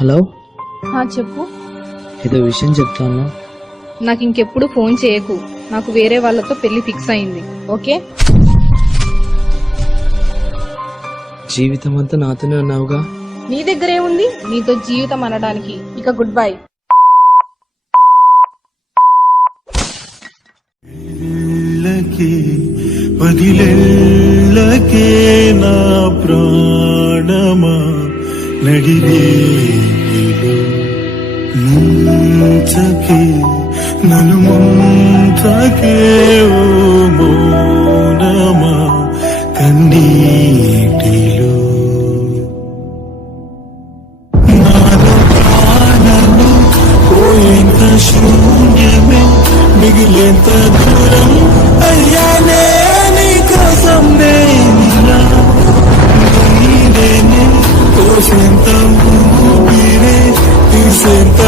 Hello? చెప్పు. ఏదో విషయం చెప్తాను. నాకు ఇంకెప్పుడు ఫోన్ చేయకు. నాకు వేరే వాళ్ళతో పెళ్ళి ఫిక్స్ అయింది. ఓకే? జీవితం అంతా నాతోనే ఉన్నావుగా? నీ దగ్గరే ఉంది. నీతో జీవితం అనడానికి. ఇక గుడ్ బై. నా ప్రాణమా ಮುಂತಕೆ ನಾನು ಮುಂತಕೆ ಓ ಮೌನಮ ಕನ್ನೀಟಿಲು ನಾನು ಪ್ರಾಣನು పోయేంత శూన్యమే మిగిలేంత siento